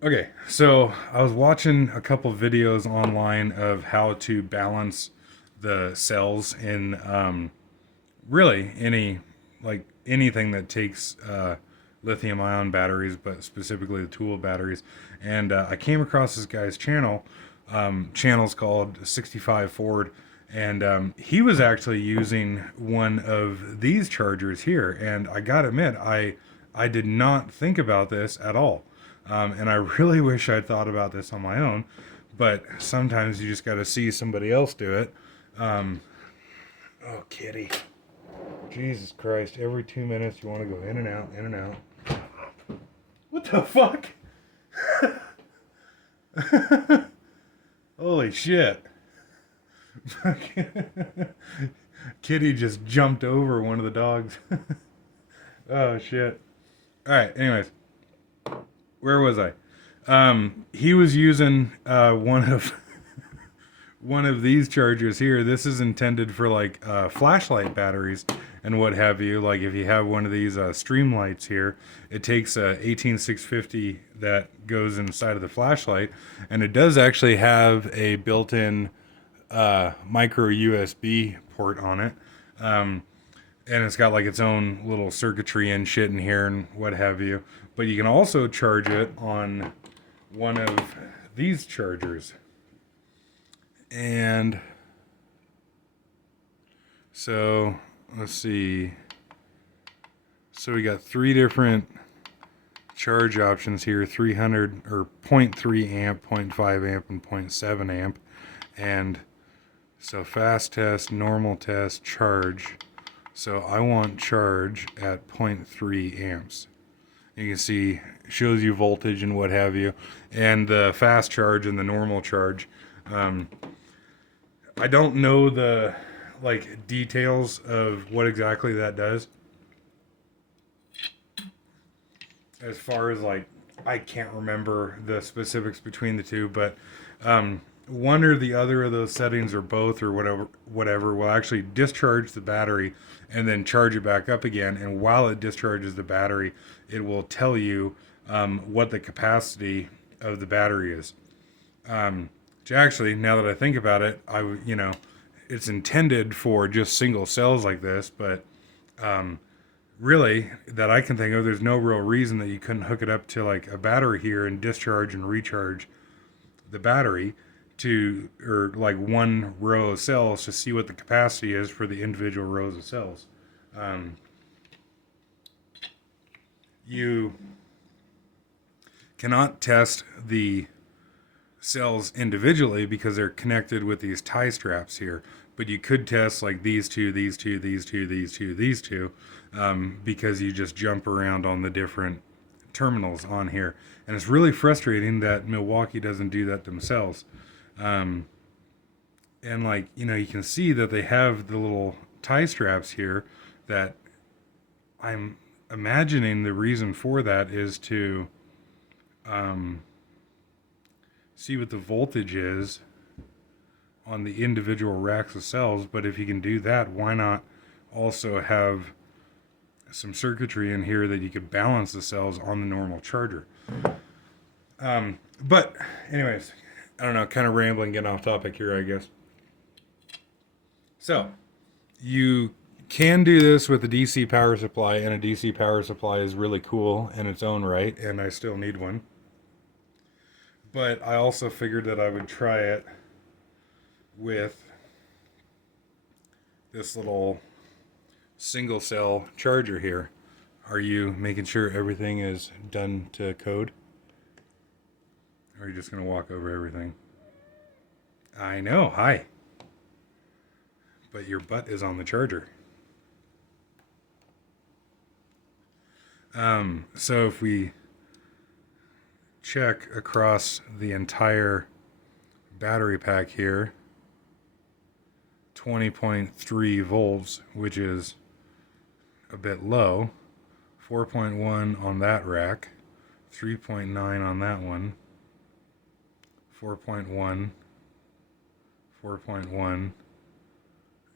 Okay, so I was watching a couple videos online of how to balance the cells in really anything that takes lithium ion batteries, but specifically the tool batteries. And I came across this guy's channel. Channel's called 65 Ford, and he was actually using one of these chargers here. And I gotta admit, I did not think about this at all. And I really wish I'd thought about this on my own, but sometimes you just got to see somebody else do it. Um, oh, kitty. Jesus Christ. Every 2 minutes you want to go in and out, in and out. What the fuck? Holy shit. Kitty just jumped over one of the dogs. Oh, shit. All right, anyways. Where was I? He was using one of one of these chargers here. This is intended for like flashlight batteries and what have you. Like if you have one of these stream lights here, it takes a 18650 that goes inside of the flashlight, and it does actually have a built-in micro USB port on it. And it's got like its own little circuitry and shit in here and what have you. But you can also charge it on one of these chargers. And so let's see. So we got three different charge options here: 300 or zero point 0.3 amp, 0.5 amp, and 0.7 amp. And so fast test, normal test, charge. So I want charge at zero point 0.3 amps. You can see shows you voltage and what have you, and the fast charge and the normal charge. I don't know the like details of what exactly that does. As far as like, I can't remember the specifics between the two, but one or the other of those settings or both or whatever will actually discharge the battery and then charge it back up again. And while it discharges the battery, it will tell you what the capacity of the battery is. Which actually, now that I think about it, it's intended for just single cells like this, but really, that I can think of, there's no real reason that you couldn't hook it up to like a battery here and discharge and recharge the battery to, or like one row of cells to see what the capacity is for the individual rows of cells. You cannot test the cells individually because they're connected with these tie straps here. But you could test like these two, these two, these two, these two, these two, because you just jump around on the different terminals on here. And it's really frustrating that Milwaukee doesn't do that themselves. And like, you can see that they have the little tie straps here that I'm imagining the reason for that is to see what the voltage is on the individual racks of cells. But if you can do that, why not also have some circuitry in here that you could balance the cells on the normal charger? But anyways, I don't know, kind of rambling, getting off topic here, I guess. So you can do this with a DC power supply, and a DC power supply is really cool in its own right, and I still need one. But I also figured that I would try it with this little single cell charger here. Are you making sure everything is done to code? Or are you just going to walk over everything? I know, hi. But your butt is on the charger. So if we check across the entire battery pack here, 20.3 volts, which is a bit low, 4.1 on that rack, 3.9 on that one, 4.1, 4.1,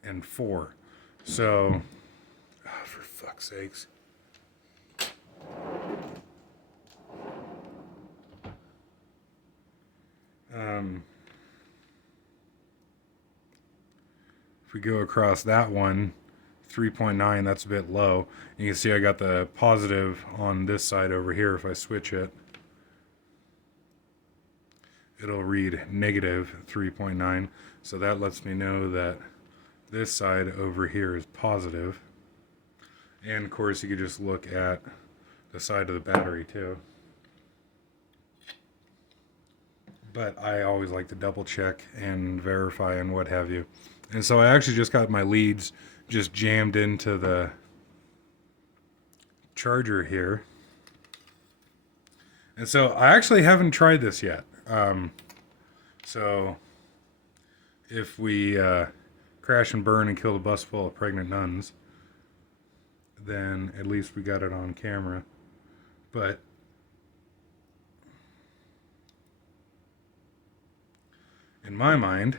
and 4. So, oh, for fuck's sakes. if we go across that one, 3.9, that's a bit low. You can see I got the positive on this side over here. If I switch it, it'll read negative 3.9. So that lets me know that this side over here is positive. And of course you could just look at the side of the battery too. But I always like to double check and verify and what have you. And so I actually just got my leads just jammed into the charger here. And so I actually haven't tried this yet. So if we crash and burn and kill a bus full of pregnant nuns, then at least we got it on camera. But in my mind,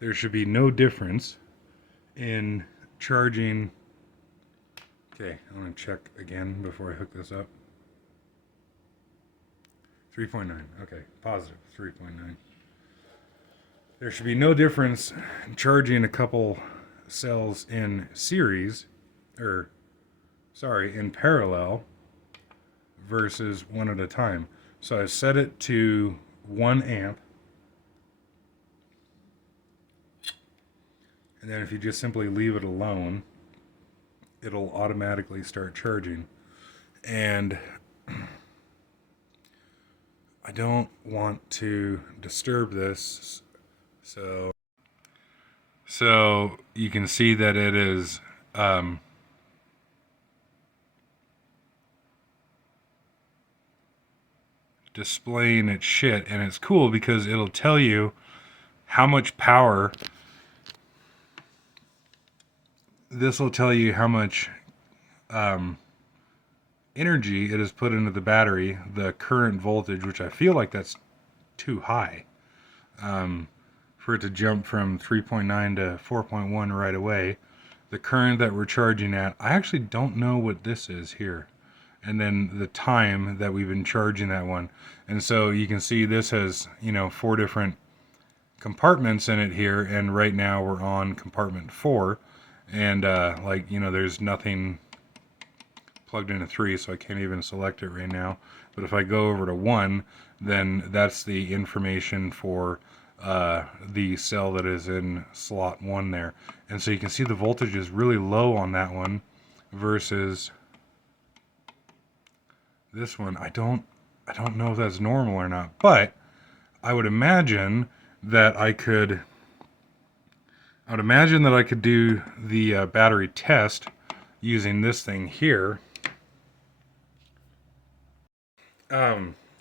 there should be no difference in charging. Okay, I'm going to check again before I hook this up. 3.9. Okay, positive 3.9. There should be no difference in charging a couple cells in series, in parallel versus one at a time. So I set it to 1 amp. And then if you just simply leave it alone, it'll automatically start charging. And I don't want to disturb this. So you can see that it is displaying its shit, and it's cool because it'll tell you how much power. This will tell you how much energy it has put into the battery, the current voltage, which I feel like that's too high for it to jump from 3.9 to 4.1 right away. The current that we're charging at, I actually don't know what this is here. And then the time that we've been charging that one. And so you can see this has, 4 different compartments in it here, and right now we're on compartment 4. And there's nothing plugged into 3, so I can't even select it right now. But if I go over to 1, then that's the information for the cell that is in slot 1 there. And so you can see the voltage is really low on that one versus this one. I don't know if that's normal or not, but I would imagine that I could do the battery test using this thing here.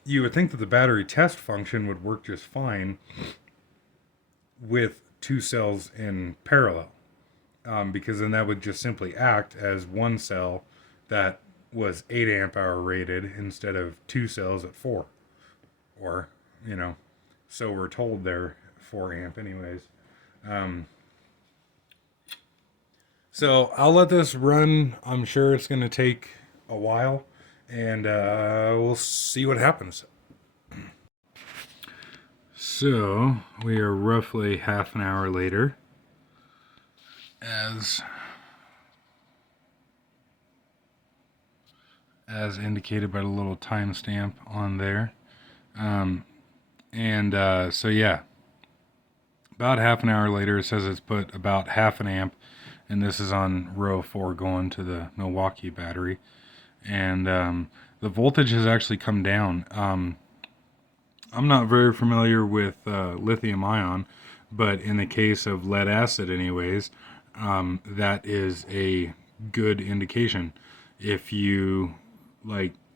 You would think that the battery test function would work just fine with 2 cells in parallel, because then that would just simply act as one cell that was 8 amp hour rated instead of 2 cells at 4, or so we're told they're 4 amp anyways. So I'll let this run. I'm sure it's going to take a while, and we'll see what happens. So we are roughly half an hour later, as indicated by the little timestamp on there. So yeah, about half an hour later, it says it's put about half an amp, and this is on row 4 going to the Milwaukee battery. And the voltage has actually come down. I'm not very familiar with lithium ion, but in the case of lead acid anyways, that is a good indication. If you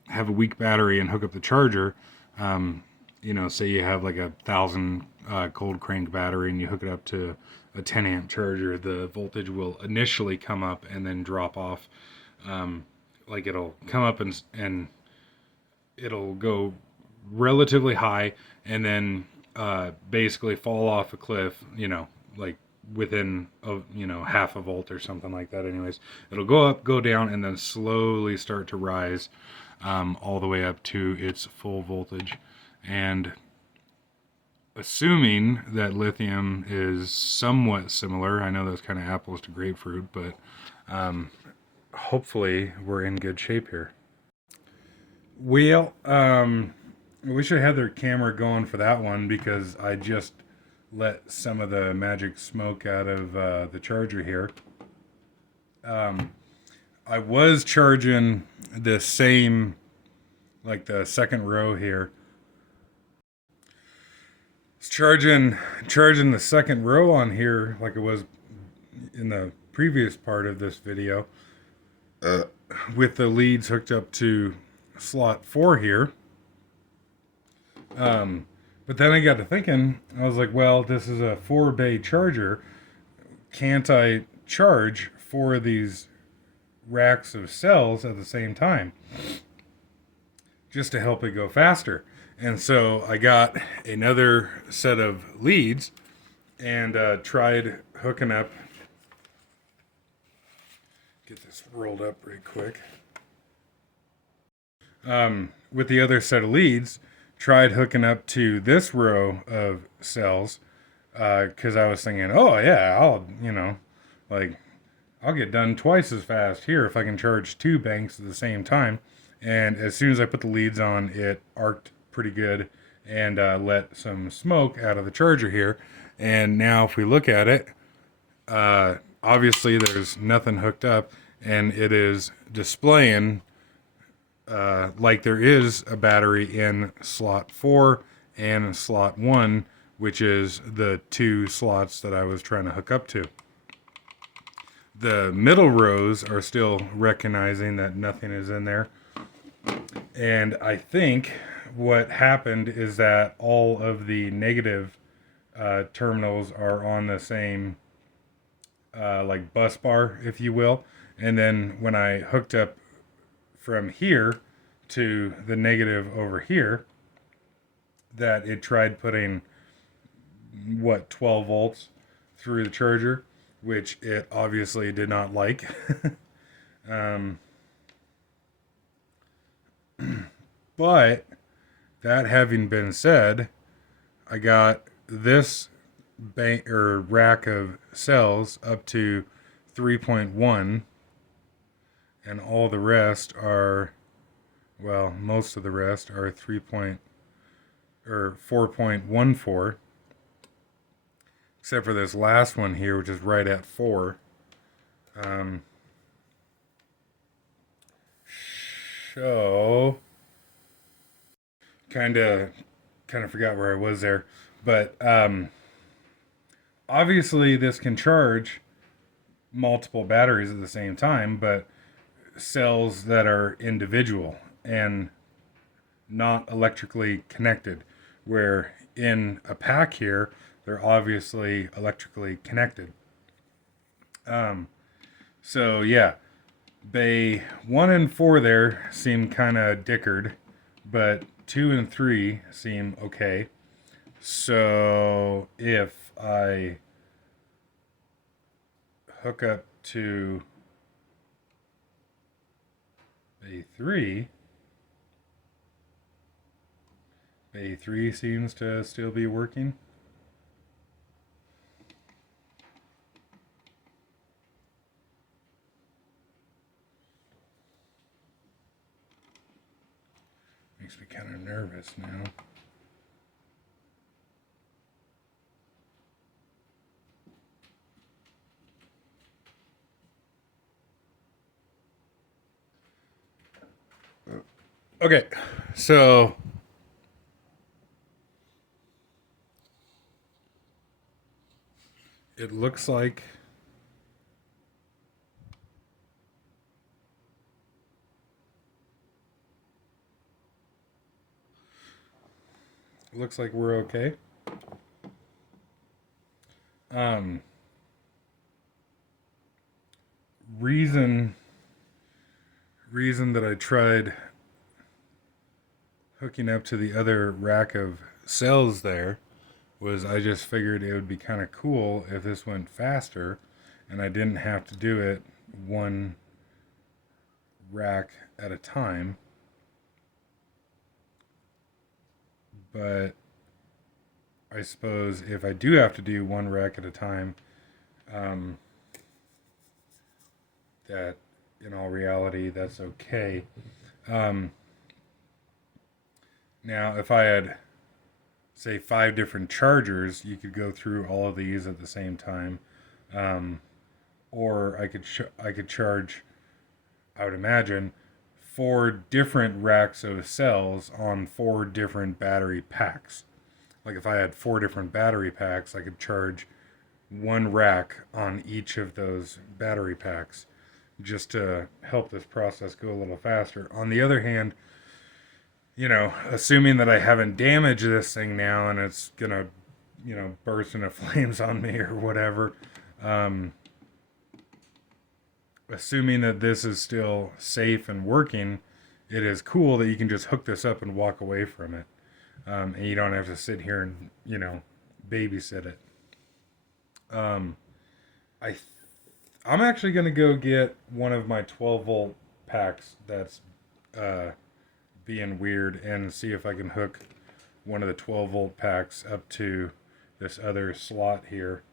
have a weak battery and hook up the charger, say you have like 1,000 cold crank battery and you hook it up to a 10 amp charger, the voltage will initially come up and then drop off. It'll come up and it'll go relatively high and then basically fall off a cliff, within half a volt or something like that. Anyways, it'll go up, go down, and then slowly start to rise all the way up to its full voltage. And assuming that lithium is somewhat similar. I know that's kind of apples to grapefruit, but hopefully we're in good shape here. Well, I wish I had their camera going for that one because I just let some of the magic smoke out of the charger here. I was charging the same, like the second row here. It's charging the second row on here like it was in the previous part of this video, with the leads hooked up to slot 4 here. But then I got to thinking, I was like, well, this is a 4-bay charger. Can't I charge 4 of these racks of cells at the same time just to help it go faster? And so I got another set of leads and tried hooking up. Get this rolled up pretty quick. With the other set of leads, tried hooking up to this row of cells because I was thinking, oh yeah, I'll get done twice as fast here if I can charge 2 banks at the same time. And as soon as I put the leads on, it arced pretty good and let some smoke out of the charger here. And now if we look at it, obviously there's nothing hooked up, and it is displaying like there is a battery in slot 4 and slot 1, which is the 2 slots that I was trying to hook up to. The middle rows are still recognizing that nothing is in there. And I think what happened is that all of the negative terminals are on the same like bus bar, if you will. And then when I hooked up from here to the negative over here, that it tried putting 12 volts through the charger, which it obviously did not like. But that having been said, I got this bank or rack of cells up to 3.1, and all the rest are, well, most of the rest are 4.14, except for this last one here, which is right at 4. So kind of forgot where I was there, but obviously this can charge multiple batteries at the same time, but cells that are individual and not electrically connected, where in a pack here they're obviously electrically connected. So yeah, bay 1 and 4 there seem kind of dickered, but 2 and 3 seem okay. So if I hook up to bay 3, bay 3 seems to still be working. Makes me kind of nervous now. Okay, so it looks like we're okay. Reason that I tried hooking up to the other rack of cells there was I just figured it would be kind of cool if this went faster and I didn't have to do it one rack at a time. But I suppose if I do have to do one rack at a time, um, that in all reality, that's okay. Um, Now, if I had, say, 5 different chargers, you could go through all of these at the same time. Um, or I could charge, I would imagine, 4 different racks of cells on 4 different battery packs. Like if I had 4 different battery packs, I could charge one rack on each of those battery packs just to help this process go a little faster. On the other hand, assuming that I haven't damaged this thing now and it's gonna, burst into flames on me or whatever, um, assuming that this is still safe and working, it is cool that you can just hook this up and walk away from it. And you don't have to sit here and, babysit it. Um, I, I'm actually going to go get one of my 12 volt packs that's uh, being weird and see if I can hook one of the 12 volt packs up to this other slot here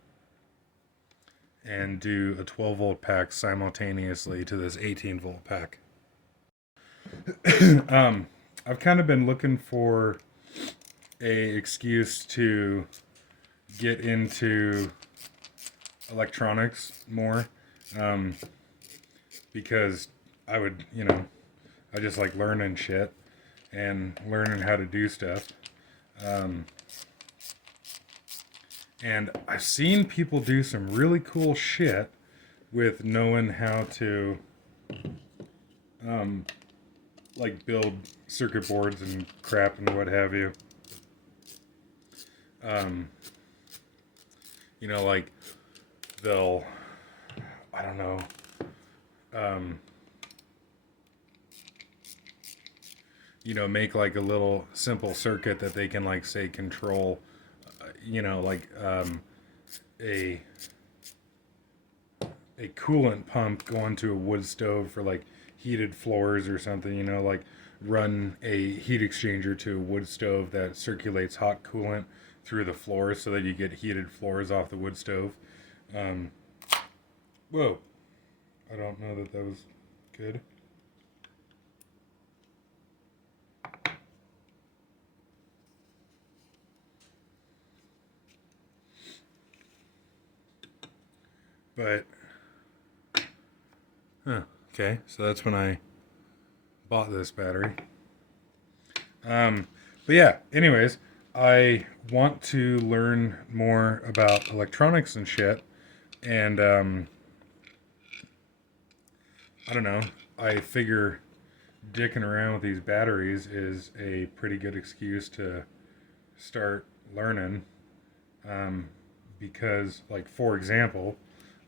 and do a 12 volt pack simultaneously to this 18 volt pack. I've kind of been looking for a excuse to get into electronics more, um, because I just like learning shit and learning how to do stuff. Um, and I've seen people do some really cool shit with knowing how to, like build circuit boards and crap and what have you. Um, like they'll, I don't know, um, make like a little simple circuit that they can like say control, like a coolant pump going to a wood stove for like heated floors or something, like run a heat exchanger to a wood stove that circulates hot coolant through the floors so that you get heated floors off the wood stove. Whoa. I don't know that was good. But, okay, so that's when I bought this battery. But yeah, anyways, I want to learn more about electronics and shit, and I don't know, I figure dicking around with these batteries is a pretty good excuse to start learning, because, like, for example,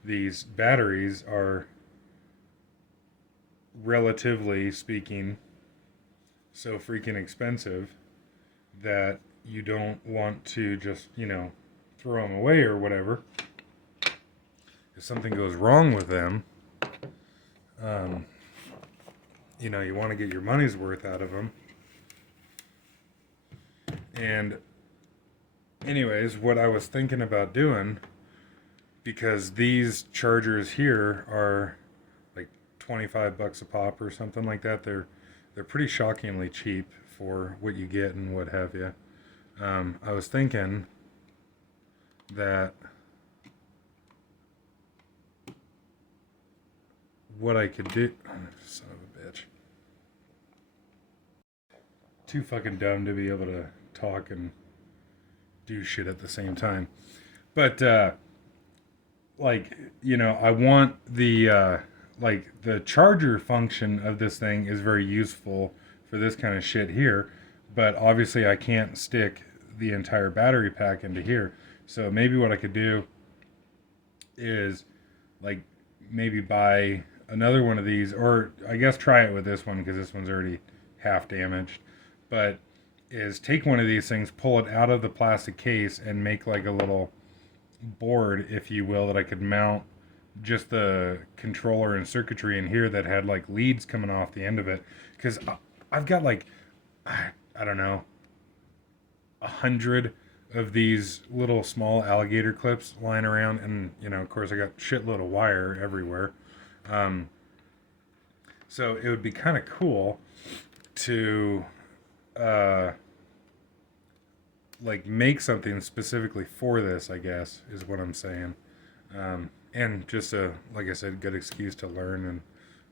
these batteries are, relatively speaking, so freaking expensive that you don't want to just, throw them away or whatever. If something goes wrong with them, you want to get your money's worth out of them. And anyways, what I was thinking about doing, because these chargers here are like $25 a pop or something like that. They're pretty shockingly cheap for what you get and what have you. I was thinking that what I could do, son of a bitch, too fucking dumb to be able to talk and do shit at the same time. But I want the the charger function of this thing is very useful for this kind of shit here, but obviously I can't stick the entire battery pack into here. So maybe what I could do is like maybe buy another one of these, or I guess try it with this one because this one's already half damaged, but is take one of these things, pull it out of the plastic case, and make like a little board, if you will, that I could mount just the controller and circuitry in here that had like leads coming off the end of it. Because I've got like, I don't know, 100 of these little small alligator clips lying around, and of course, I got shitload of wire everywhere. Um, so it would be kind of cool to uh, like make something specifically for this, I guess, is what I'm saying. And just a, like I said, good excuse to learn and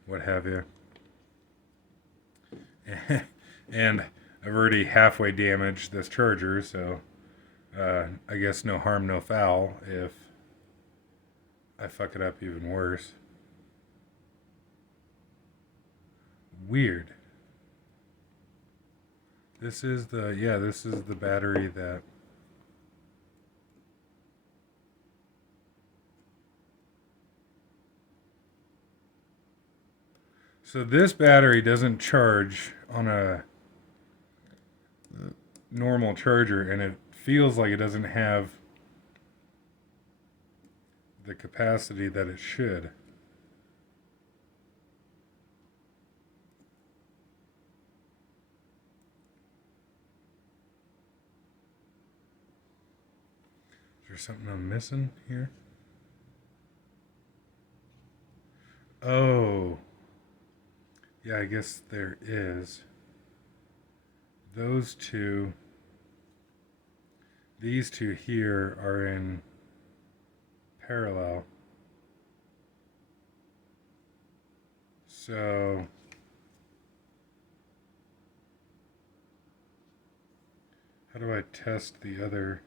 what have you. And I've already halfway damaged this charger, so I guess no harm, no foul if I fuck it up even worse. Weird. This is the battery that. So this battery doesn't charge on a normal charger, and it feels like it doesn't have the capacity that it should. Is there something I'm missing here? Oh, yeah, I guess there is. Those two, these two here are in parallel. So how do I test the other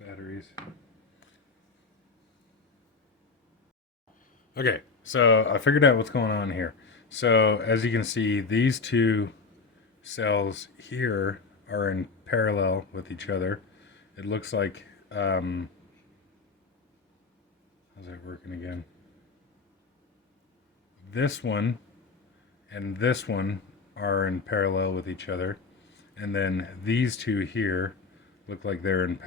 batteries? Okay, so I figured out what's going on here. So as you can see, these two cells here are in parallel with each other. It looks like, how's that working again? This one and this one are in parallel with each other. And then these two here look like they're in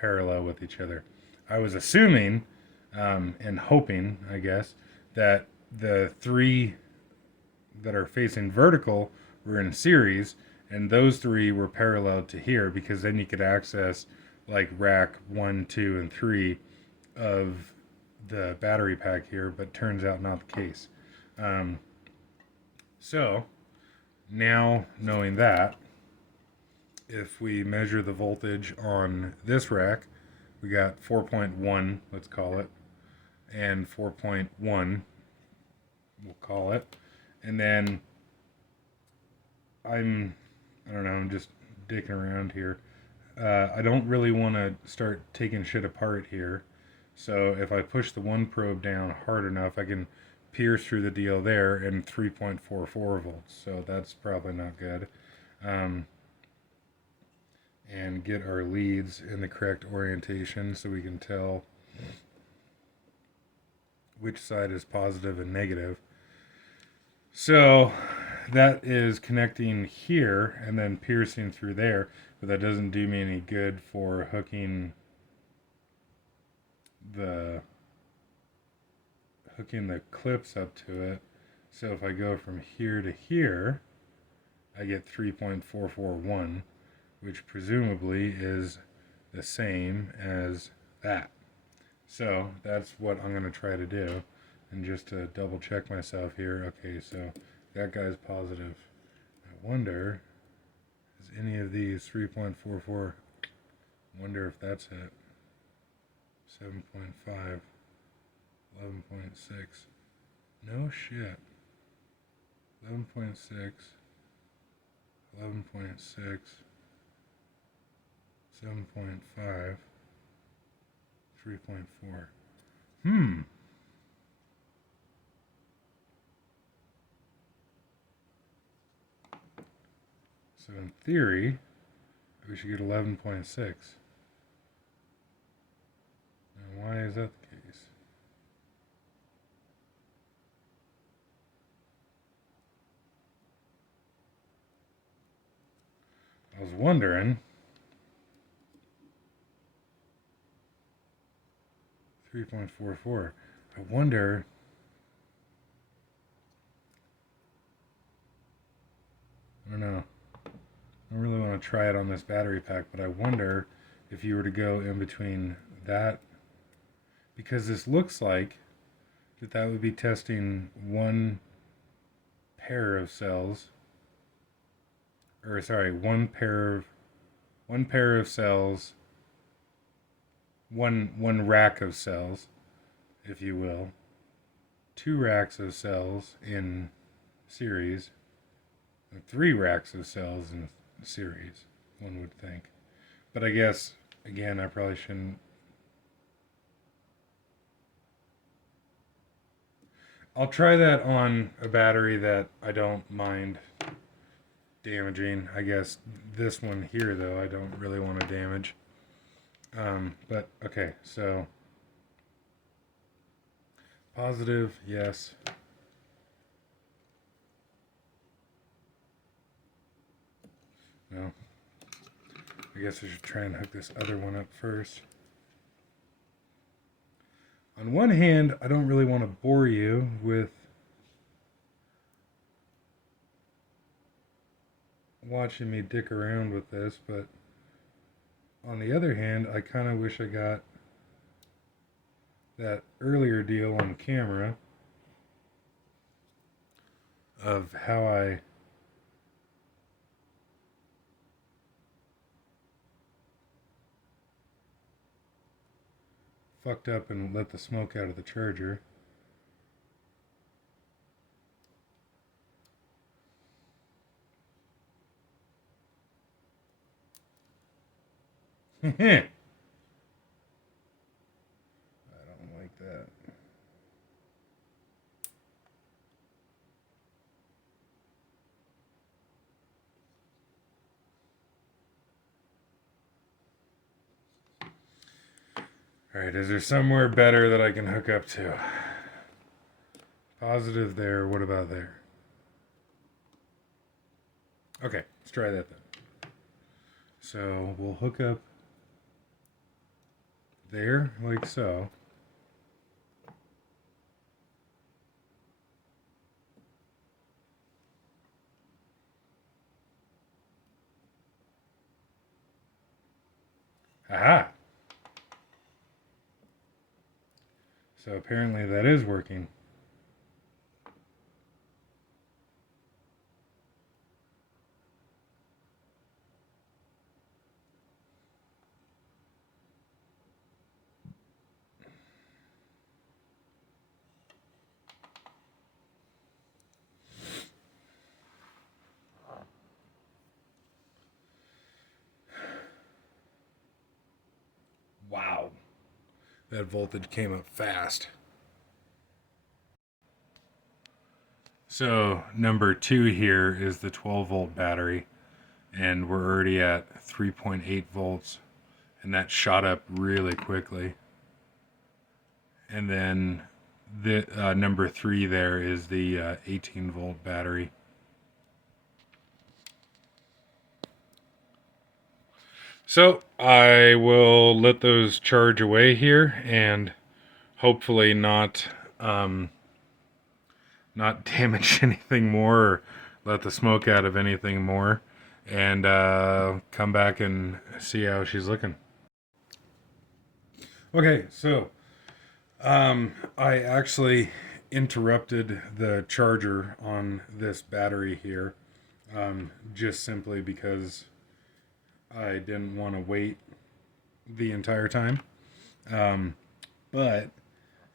parallel with each other. I was assuming and hoping, I guess, that the three that are facing vertical were in series, and those three were parallel to here, because then you could access like rack 1, 2, and 3 of the battery pack here, but turns out not the case. So now knowing that, if we measure the voltage on this rack, we got 4.1, let's call it, and 4.1, we'll call it. And then I don't know, I'm just dicking around here. I don't really want to start taking shit apart here. So if I push the one probe down hard enough, I can pierce through the deal there in 3.44 volts. So that's probably not good. And get our leads in the correct orientation so we can tell which side is positive and negative. So that is connecting here and then piercing through there, but that doesn't do me any good for hooking the clips up to it. So if I go from here to here, I get 3.441, which presumably is the same as that. So that's what I'm going to try to do. And just to double check myself here, okay, so that guy's positive. I wonder, is any of these 3.44? Wonder if that's it. 7.5, 11.6. No shit. 11.6, 11.6, 7.5, 3.4. So in theory, we should get 11.6. Now why is that the case? I was wondering. 3.44. I wonder. I don't know. I really want to try it on this battery pack, but I wonder if you were to go in between that, because this looks like that would be testing one pair of cells, or sorry, one pair of cells, one rack of cells, if you will, two racks of cells in series, and three racks of cells in series, one would think. But I guess, again, I probably shouldn't. I'll try that on a battery that I don't mind damaging. I guess this one here, though, I don't really want to damage. But, okay, so positive, yes. No. I guess I should try and hook this other one up first. On one hand, I don't really want to bore you with watching me dick around with this, but on the other hand, I kind of wish I got that earlier deal on camera of how I fucked up and let the smoke out of the charger. I don't like that. Alright, is there somewhere better that I can hook up to? Positive there, what about there? Okay, let's try that then. So we'll hook up there, like so. Aha! So apparently that is working. Wow. That voltage came up fast. So number 2 here is the 12 volt battery, and we're already at 3.8 volts, and that shot up really quickly. And then the number 3 there is the 18 volt battery. So I will let those charge away here and hopefully not damage anything more or let the smoke out of anything more, and come back and see how she's looking. Okay, so I actually interrupted the charger on this battery here, just simply because I didn't want to wait the entire time. But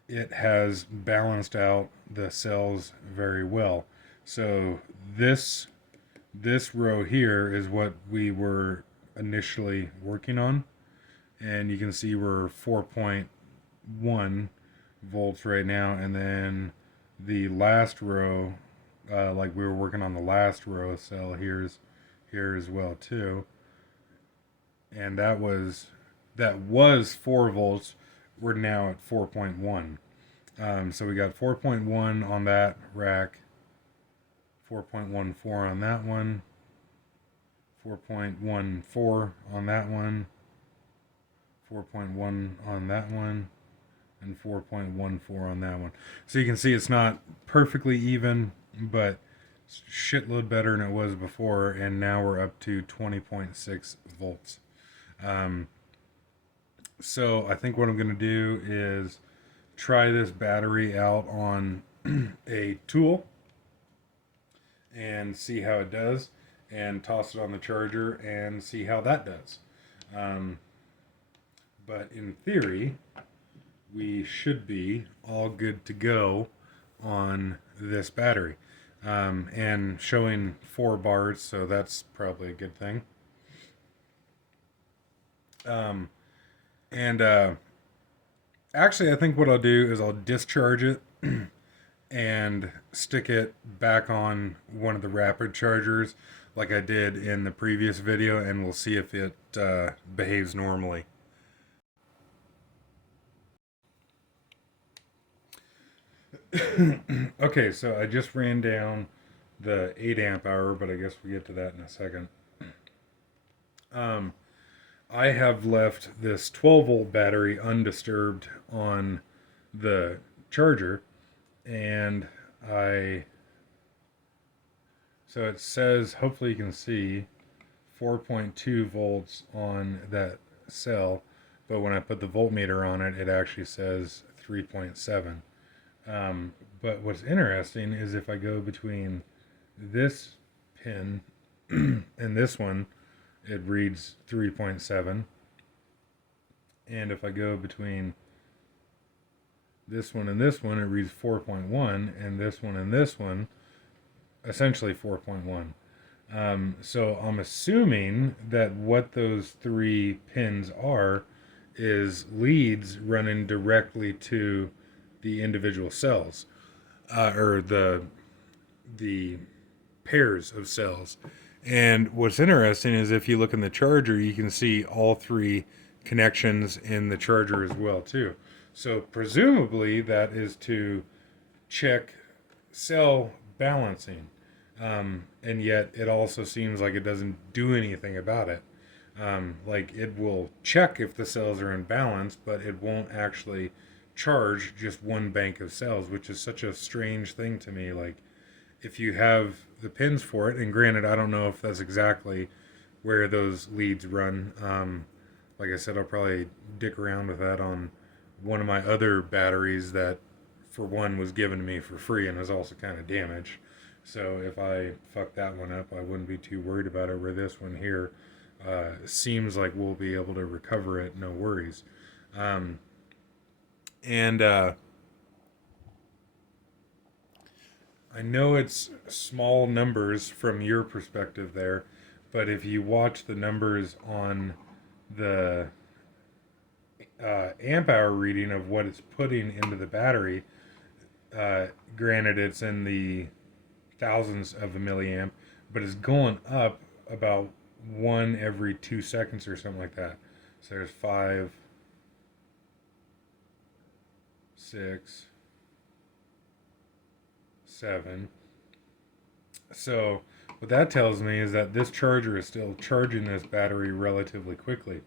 it has balanced out the cells very well. So this row here is what we were initially working on, and you can see we're 4.1 volts right now, and then the last row, like we were working on the last row cell here as well too, and that was 4 volts. We're now at 4.1. So we got 4.1 on that rack, 4.14 on that one, 4.14 on that one, 4.1 on that one, and 4.14 on that one. So you can see it's not perfectly even, but shitload better than it was before, and now we're up to 20.6 volts. Um, so I think what I'm going to do is try this battery out on a tool and see how it does, and toss it on the charger and see how that does. Um, but in theory, we should be all good to go on this battery. And showing 4 bars, so that's probably a good thing. And actually, I think what I'll do is I'll discharge it and stick it back on one of the rapid chargers like I did in the previous video, and we'll see if it behaves normally. Okay, so I just ran down the 8 amp hour, but I guess we'll get to that in a second. I have left this 12 volt battery undisturbed on the charger, and so it says, hopefully you can see 4.2 volts on that cell, but when I put the voltmeter on it, it actually says 3.7. But what's interesting is if I go between this pin and this one, it reads 3.7. And if I go between this one and this one, it reads 4.1, and this one and this one, essentially 4.1. So I'm assuming that what those 3 pins are is leads running directly to the individual cells, or the pairs of cells. And what's interesting is if you look in the charger, you can see all 3 connections in the charger as well too. So presumably that is to check cell balancing, and yet it also seems like it doesn't do anything about it. Like it will check if the cells are in balance, but it won't actually charge just one bank of cells, which is such a strange thing to me. Like, if you have the pins for it, and granted, I don't know if that's exactly where those leads run. Like I said, I'll probably dick around with that on one of my other batteries that, for one, was given to me for free and was also kind of damaged. So if I fuck that one up, I wouldn't be too worried about it. Where this one here seems like we'll be able to recover it, no worries. And I know it's small numbers from your perspective there, but if you watch the numbers on the amp hour reading of what it's putting into the battery, granted it's in the thousands of a milliamp, but it's going up about 1 every 2 seconds or something like that. So there's 5, 6, 7. So what that tells me is that this charger is still charging this battery relatively quickly.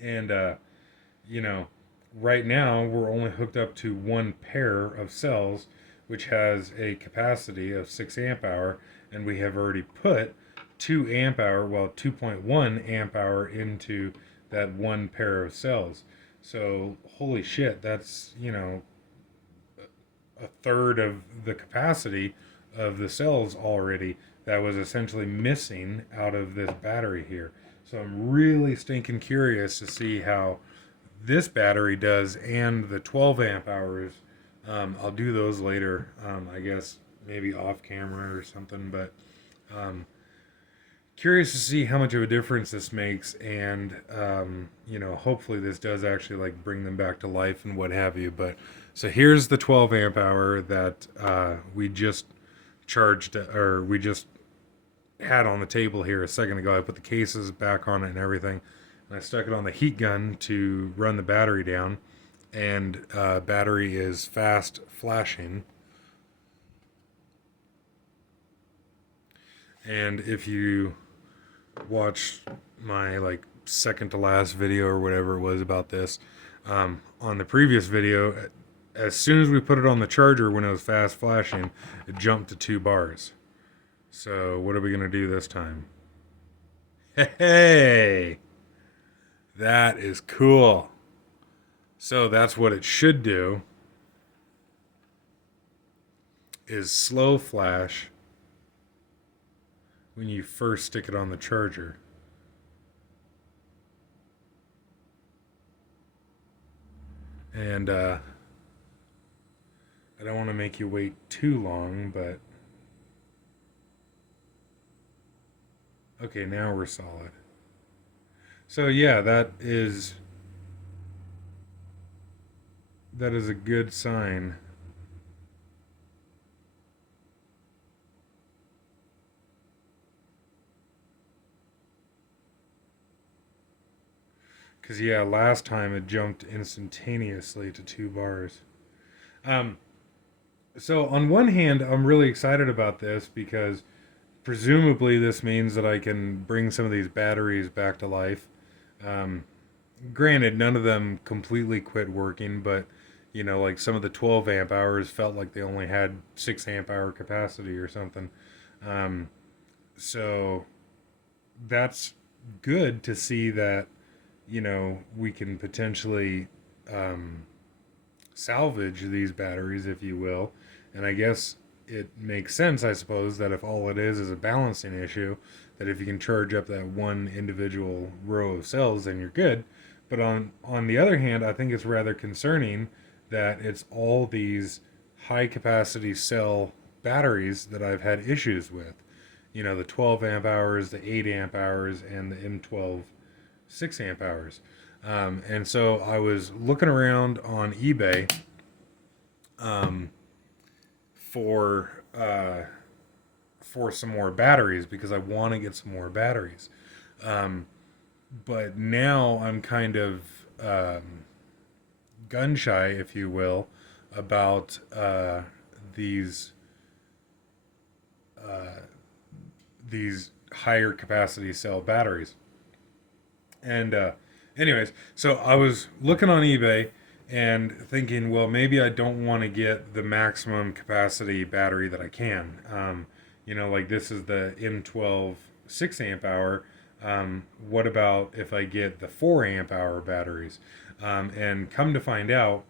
And, right now we're only hooked up to 1 pair of cells, which has a capacity of 6 amp hour, and we have already put 2 amp hour, well, 2.1 amp hour into that 1 pair of cells. So, holy shit, that's, a third of the capacity of the cells already that was essentially missing out of this battery here. So I'm really stinking curious to see how this battery does, and the 12 amp hours. I'll do those later, I guess maybe off camera or something, but curious to see how much of a difference this makes, and hopefully this does actually like bring them back to life and what have you. But so here's the 12 amp hour that we just charged, or we just had on the table here a second ago. I put the cases back on it and everything, and I stuck it on the heat gun to run the battery down, and battery is fast flashing. And if you watch my like second to last video or whatever it was about this, on the previous video, as soon as we put it on the charger when it was fast flashing, it jumped to 2 bars. So what are we going to do this time? Hey, that is cool. So that's what it should do, is slow flash when you first stick it on the charger. And I don't want to make you wait too long, but okay, now we're solid. So yeah, that is a good sign. Because yeah, last time it jumped instantaneously to 2 bars. Um, so on one hand, I'm really excited about this because presumably this means that I can bring some of these batteries back to life. Um, Granted, none of them completely quit working, but like some of the 12 amp hours felt like they only had 6 amp hour capacity or something. Um, so that's good to see that we can potentially um, salvage these batteries, if you will. And I guess it makes sense, I suppose, that if all it is a balancing issue, that if you can charge up that one individual row of cells, then you're good. But on the other hand, I think it's rather concerning that it's all these high capacity cell batteries that I've had issues with. The 12 amp hours, the 8 amp hours, and the M12 6 amp hours. And so I was looking around on eBay um, for for some more batteries because I want to get some more batteries. Um, but now I'm kind of gun shy, if you will, about these uh, these higher capacity cell batteries. And anyways, so I was looking on eBay and thinking, well, maybe I don't want to get the maximum capacity battery that I can. Like this is the M12 6 amp hour. What about if I get the 4 amp hour batteries? And come to find out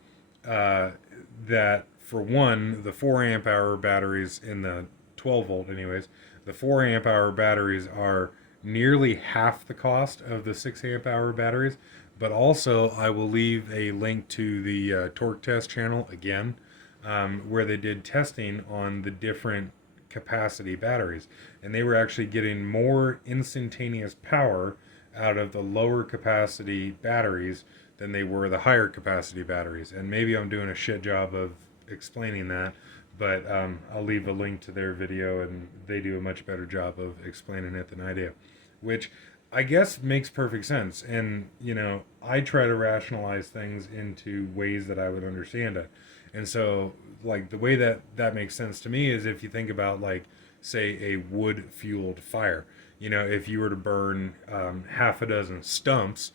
that for one, the 4 amp hour batteries in the 12 volt, anyways, the 4 amp hour batteries are nearly half the cost of the 6 amp hour batteries. But also, I will leave a link to the torque test channel again, where they did testing on the different capacity batteries. And they were actually getting more instantaneous power out of the lower capacity batteries than they were the higher capacity batteries. And maybe I'm doing a shit job of explaining that, but I'll leave a link to their video, and they do a much better job of explaining it than I do, which I guess makes perfect sense. And, I try to rationalize things into ways that I would understand it. And so, like, the way that makes sense to me is if you think about, like, say, a wood fueled fire. If you were to burn half a dozen stumps,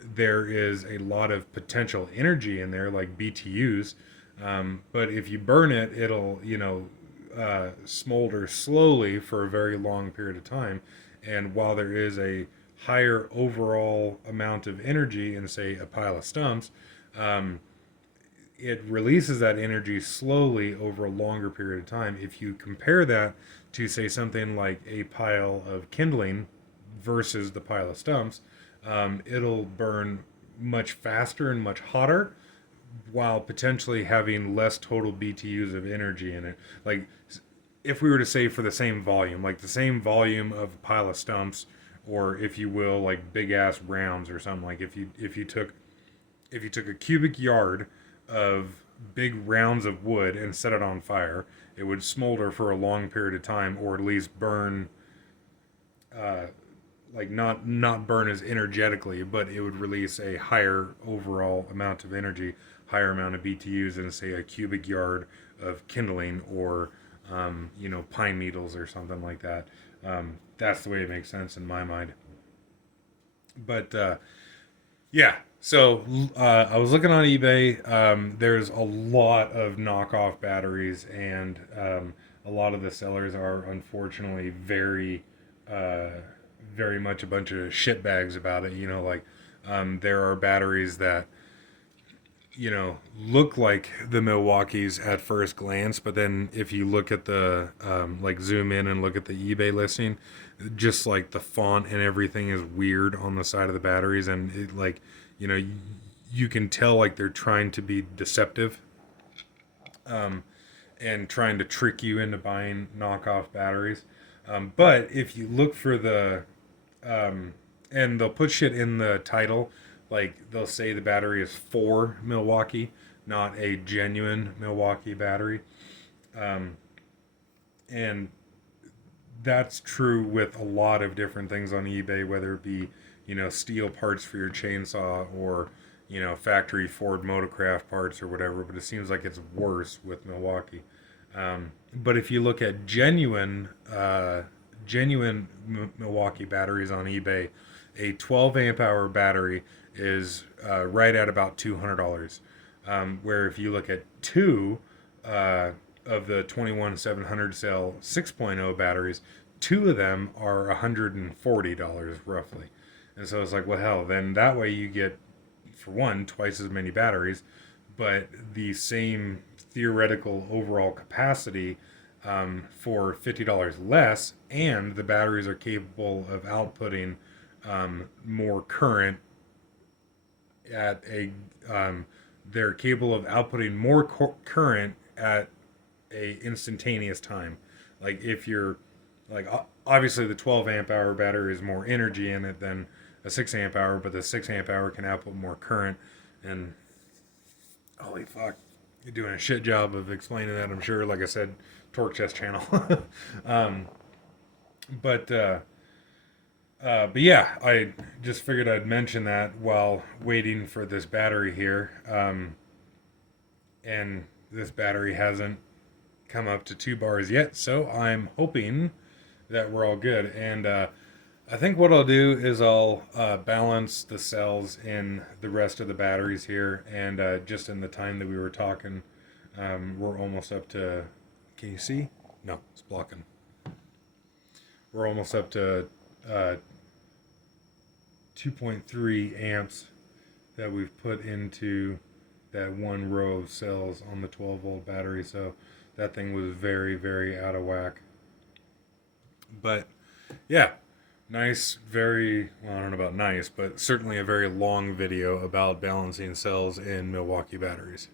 there is a lot of potential energy in there, like BTUs. But if you burn it, it'll, smolder slowly for a very long period of time. And while there is a higher overall amount of energy in, say, a pile of stumps, um, it releases that energy slowly over a longer period of time. If you compare that to, say, something like a pile of kindling versus the pile of stumps, it'll burn much faster and much hotter while potentially having less total BTUs of energy in it. Like, if we were to say for the same volume, like the same volume of a pile of stumps, or if you will, like big ass rounds or something, like if you took a cubic yard of big rounds of wood and set it on fire, it would smolder for a long period of time, or at least burn, like not burn as energetically, but it would release a higher overall amount of energy, higher amount of BTUs than, say, a cubic yard of kindling, or pine needles or something like that. That's the way it makes sense in my mind. But Yeah. So I was looking on eBay. There's a lot of knockoff batteries, and a lot of the sellers are unfortunately uh, very much a bunch of shitbags about it. You know, like there are batteries that look like the Milwaukee's at first glance, but then if you look at the like zoom in and look at the eBay listing, just like the font and everything is weird on the side of the batteries, and it, like you know you can tell like they're trying to be deceptive and trying to trick you into buying knockoff batteries. But if you look for um, and they'll put shit in the title, like they'll say the battery is for Milwaukee, not a genuine Milwaukee battery. Um, and that's true with a lot of different things on eBay, whether it be, steel parts for your chainsaw or, factory Ford Motorcraft parts or whatever, but it seems like it's worse with Milwaukee. But if you look at genuine Milwaukee batteries on eBay, a 12 amp hour battery is right at about $200. Where if you look at uh, of the 21 700 cell 6.0 batteries, two of them are $140 roughly. And so it's like, well, hell, then that way you get, for one, twice as many batteries, but the same theoretical overall capacity for $50 less, and the batteries are capable of outputting more current at a they're capable of outputting more current at a instantaneous time. Like if you're like obviously the 12 amp hour battery is more energy in it than a 6 amp hour, but the 6 amp hour can output more current. And holy fuck, you're doing a shit job of explaining that, I'm sure. Like I said, Torque Chest channel. um, but uh, but yeah, I just figured I'd mention that while waiting for this battery here. And this battery hasn't come up to 2 bars yet, so I'm hoping that we're all good. And I think what I'll do is I'll balance the cells in the rest of the batteries here, and just in the time that we were talking, we're almost up to. Can you see? No, it's blocking. We're almost up to 2.3 amps that we've put into that one row of cells on the 12-volt battery. So that thing was very, very out of whack. But yeah, nice, very, well, I don't know about nice, but certainly a very long video about balancing cells in Milwaukee batteries.